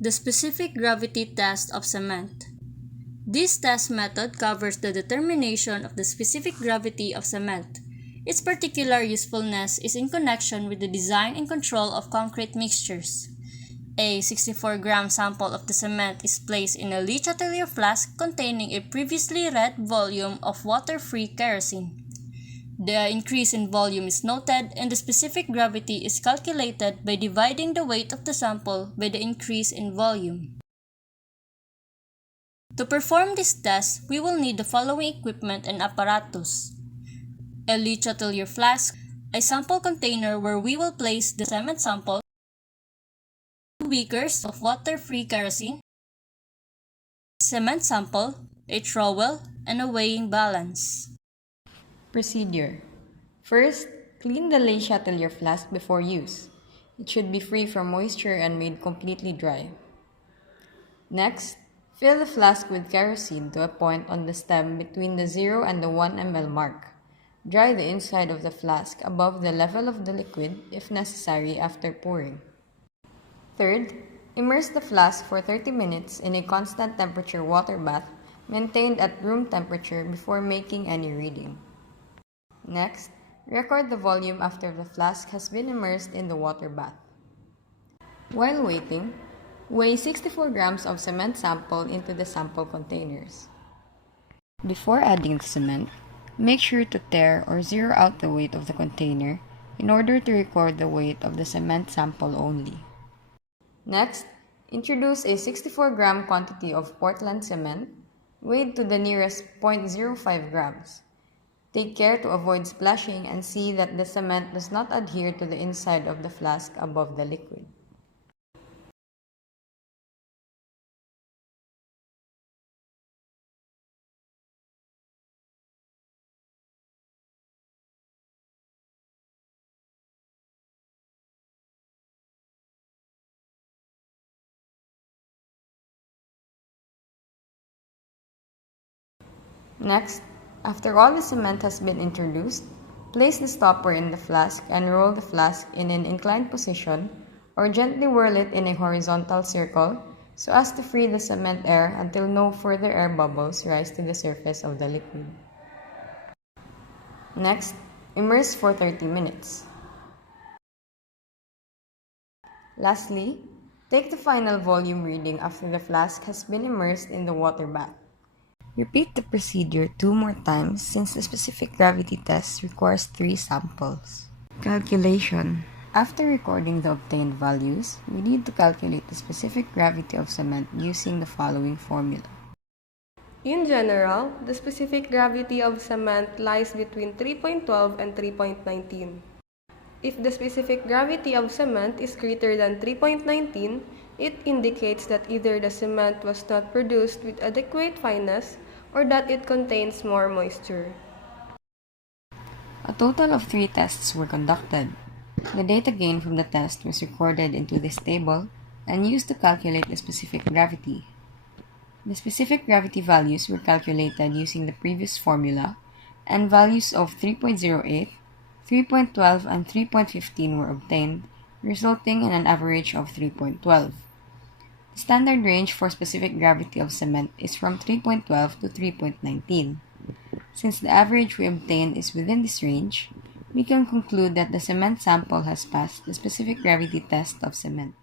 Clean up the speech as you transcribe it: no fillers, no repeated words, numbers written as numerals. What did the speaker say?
The specific gravity test of cement. This test method covers the determination of the specific gravity of cement. Its particular usefulness is in connection with the design and control of concrete mixtures. A 64-gram sample of the cement is placed in a Le Chatelier flask containing a previously read volume of water-free kerosene. The increase in volume is noted and the specific gravity is calculated by dividing the weight of the sample by the increase in volume. To perform this test, we will need the following equipment and apparatus: a Le Chatelier flask, a sample container where we will place the cement sample, 2 beakers of water-free kerosene, cement sample, a trowel, and a weighing balance. Procedure. First, clean the Le Chatelier flask before use. It should be free from moisture and made completely dry. Next, fill the flask with kerosene to a point on the stem between the 0 and the 1 ml mark. Dry the inside of the flask above the level of the liquid if necessary after pouring. Third, immerse the flask for 30 minutes in a constant temperature water bath maintained at room temperature before making any reading. Next, record the volume after the flask has been immersed in the water bath. While waiting, weigh 64 grams of cement sample into the sample containers. Before adding the cement, make sure to tare or zero out the weight of the container in order to record the weight of the cement sample only. Next, introduce a 64-gram quantity of Portland cement, weighed to the nearest 0.05 grams. Take care to avoid splashing and see that the cement does not adhere to the inside of the flask above the liquid. Next, after all the cement has been introduced, place the stopper in the flask and roll the flask in an inclined position or gently whirl it in a horizontal circle so as to free the cement air until no further air bubbles rise to the surface of the liquid. Next, immerse for 30 minutes. Lastly, take the final volume reading after the flask has been immersed in the water bath. Repeat the procedure 2 more times since the specific gravity test requires 3 samples. Calculation. After recording the obtained values, we need to calculate the specific gravity of cement using the following formula. In general, the specific gravity of cement lies between 3.12 and 3.19. If the specific gravity of cement is greater than 3.19, it indicates that either the cement was not produced with adequate fineness or that it contains more moisture. A total of 3 tests were conducted. The data gained from the test was recorded into this table and used to calculate the specific gravity. The specific gravity values were calculated using the previous formula, and values of 3.08, 3.12, and 3.15 were obtained, resulting in an average of 3.12. The standard range for specific gravity of cement is from 3.12 to 3.19. Since the average we obtained is within this range, we can conclude that the cement sample has passed the specific gravity test of cement.